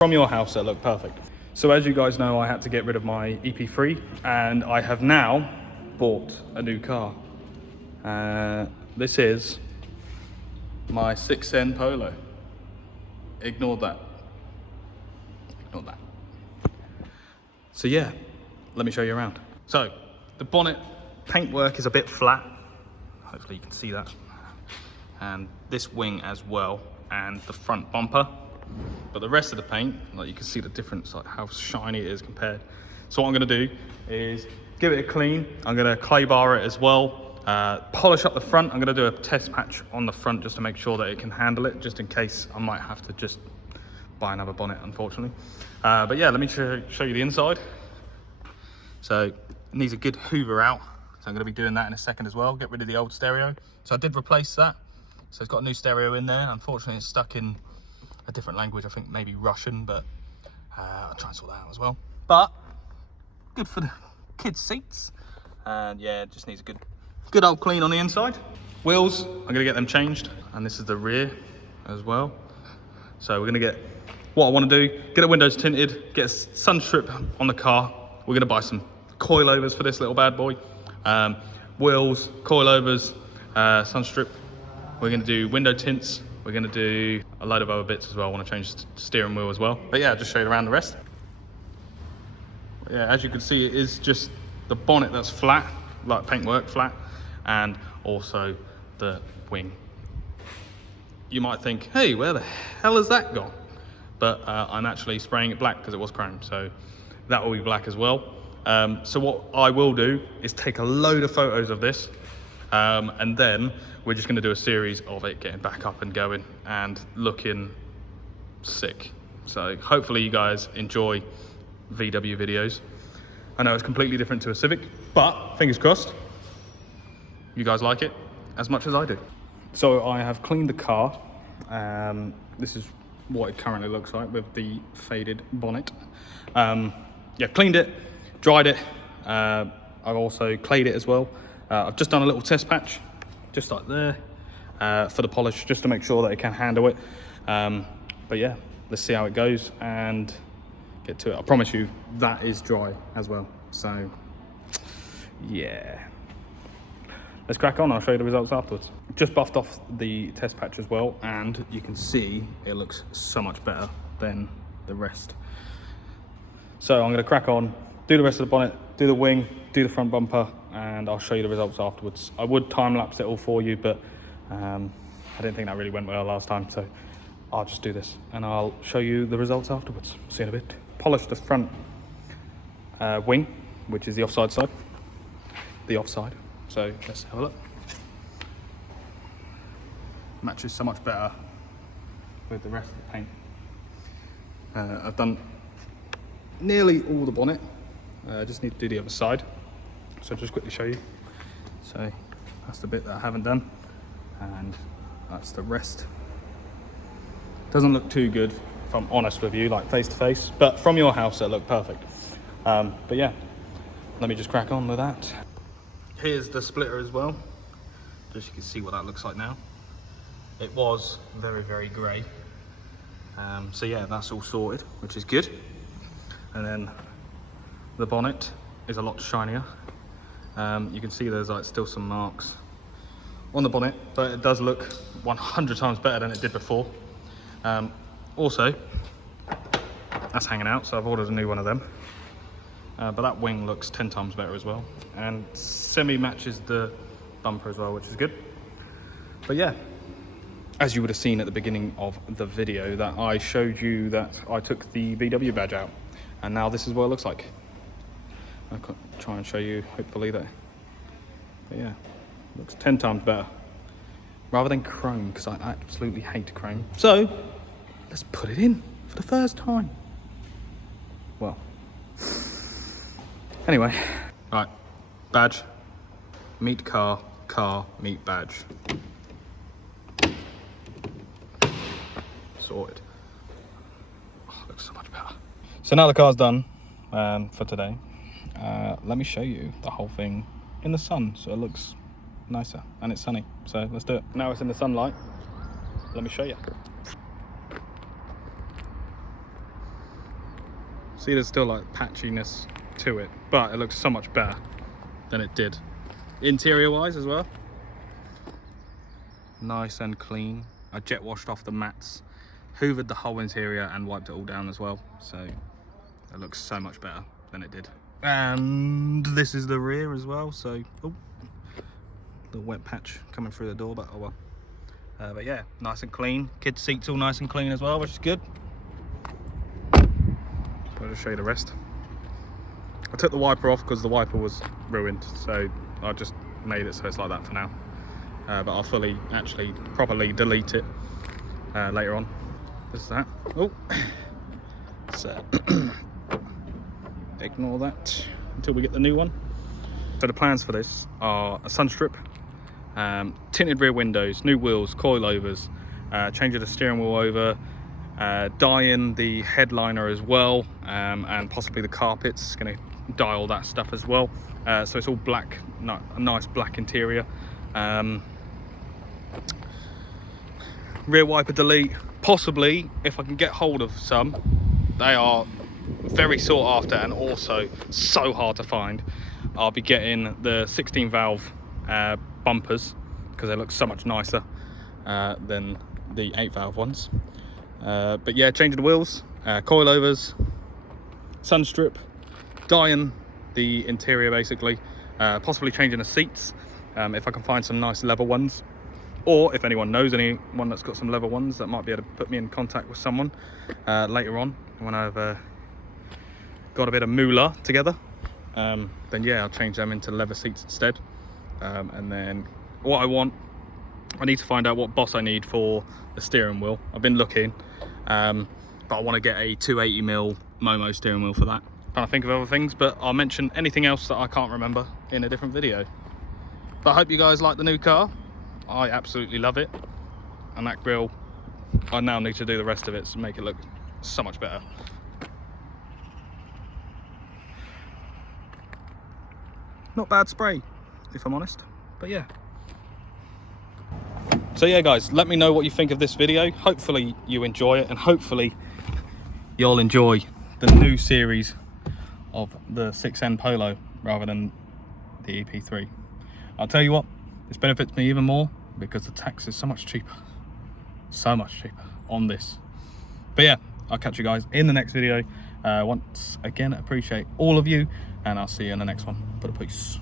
From your house, it looked perfect. So as you guys know, I had to get rid of my EP3 and I have now bought a new car. This is my 6N Polo. Ignore that. Ignore that. So yeah, let me show you around. So the bonnet paintwork is a bit flat. Hopefully you can see that. And this wing as well, and the front bumper. But the rest of the paint, like you can see the difference, like how shiny it is compared. So what I'm gonna do is give it a clean. I'm gonna clay bar it as well. Polish up the front. I'm gonna do a test patch on the front just to make sure that it can handle it, just in case I might have to just buy another bonnet, unfortunately. But yeah, let me show you the inside. So it needs a good hoover out. So I'm gonna be doing that in a second as well. Get rid of the old stereo. So I did replace that. So it's got a new stereo in there. Unfortunately, it's stuck in a different language, I think maybe Russian, but I'll try and sort that out as well. But good for the kids' seats. And yeah, it just needs a good old clean on the inside. Wheels, I'm gonna get them changed. And this is the rear as well. So we're gonna get, what I wanna do, get the windows tinted, get a sun strip on the car. We're gonna buy some coilovers for this little bad boy. Wheels, coilovers, sun strip. We're gonna do window tints. We're gonna do a load of other bits as well. I wanna change the steering wheel as well. But yeah, I'll just show you around the rest. Yeah, as you can see, it is just the bonnet that's flat, like paintwork flat, and also the wing. You might think, hey, where the hell has that gone? But I'm actually spraying it black because it was chrome, so that will be black as well. So what I will do is take a load of photos of this, and then we're just gonna do a series of it getting back up and going and looking sick. So hopefully you guys enjoy VW videos. I know it's completely different to a Civic, but fingers crossed, you guys like it as much as I do. So I have cleaned the car. This is what it currently looks like with the faded bonnet. Yeah, cleaned it, dried it. I've also clayed it as well. I've just done a little test patch, just like there, for the polish, just to make sure that it can handle it. But yeah, let's see how it goes and get to it. I promise you that is dry as well. So yeah, let's crack on. I'll show you the results afterwards. Just buffed off the test patch as well, and you can see it looks so much better than the rest. So I'm gonna crack on, do the rest of the bonnet, do the wing, do the front bumper, and I'll show you the results afterwards. I would time lapse it all for you, but I didn't think that really went well last time, so I'll just do this and I'll show you the results afterwards. See you in a bit. Polish the front wing, which is the offside side. The offside. So let's have a look. Matches so much better with the rest of the paint. I've done nearly all the bonnet. I just need to do the other side. So I'll just quickly show you. So that's the bit that I haven't done, and that's the rest. Doesn't look too good, if I'm honest with you, like face to face, but from your house it looked perfect. But yeah, let me just crack on with that. Here's the splitter as well, just so you can see what that looks like now. It was very, very grey. So yeah, that's all sorted, which is good. And then the bonnet is a lot shinier. You can see there's like still some marks on the bonnet, but it does look 100 times better than it did before. Also, that's hanging out, so I've ordered a new one of them. But that wing looks 10 times better as well, and semi matches the bumper as well, which is good. But yeah, as you would have seen at the beginning of the video, that I showed you that I took the VW badge out, and now this is what it looks like. I'll try and show you, hopefully, that. But yeah, looks 10 times better. Rather than chrome, because I absolutely hate chrome. So, let's put it in for the first time. Well, anyway. Right, badge, meet car, car, meet badge. Sorted. Oh, looks so much better. So now the car's done for today. Let me show you the whole thing in the sun, so it looks nicer, and it's sunny, so let's do it. Now it's in the sunlight, let me show you. See, there's still like patchiness to it, but it looks so much better than it did. Interior wise as well, nice and clean. I jet washed off the mats, hoovered the whole interior and wiped it all down as well, so it looks so much better than it did. And this is the rear as well, so oh, the wet patch coming through the door, but oh well. But yeah, nice and clean. Kids' seats all nice and clean as well, which is good. I'll just show you the rest. I took the wiper off because the wiper was ruined, so I just made it so it's like that for now. But I'll actually properly delete it later on. This is that. Oh, so ignore that until we get the new one. So the plans for this are a sun strip, tinted rear windows, new wheels, coilovers, changing the steering wheel over, dyeing the headliner as well, and possibly the carpets. Going to dye all that stuff as well. So it's all black, a nice black interior. Rear wiper delete, possibly if I can get hold of some. They are very sought after and also so hard to find. I'll be getting the 16 valve bumpers because they look so much nicer than the 8 valve ones. But yeah, changing the wheels, coilovers, sun strip, dyeing the interior basically, possibly changing the seats if I can find some nice leather ones, or if anyone knows anyone that's got some leather ones that might be able to put me in contact with someone later on when I've got a bit of moolah together. Then yeah, I'll change them into leather seats instead. And then what I need to find out what boss I need for the steering wheel. I've been looking, but I want to get a 280mm Momo steering wheel for that. Trying to think of other things, but I'll mention anything else that I can't remember in a different video. But I hope you guys like the new car. I absolutely love it, and that grille, I now need to do the rest of it to make it look so much better. Not bad spray, if I'm honest, but yeah. So yeah guys, let me know what you think of this video. Hopefully you enjoy it, and hopefully you'll enjoy the new series of the 6N Polo rather than the EP3. I'll tell you what, this benefits me even more because the tax is so much cheaper on this. But yeah, I'll catch you guys in the next video. Once again, appreciate all of you, and I'll see you in the next one. But peace.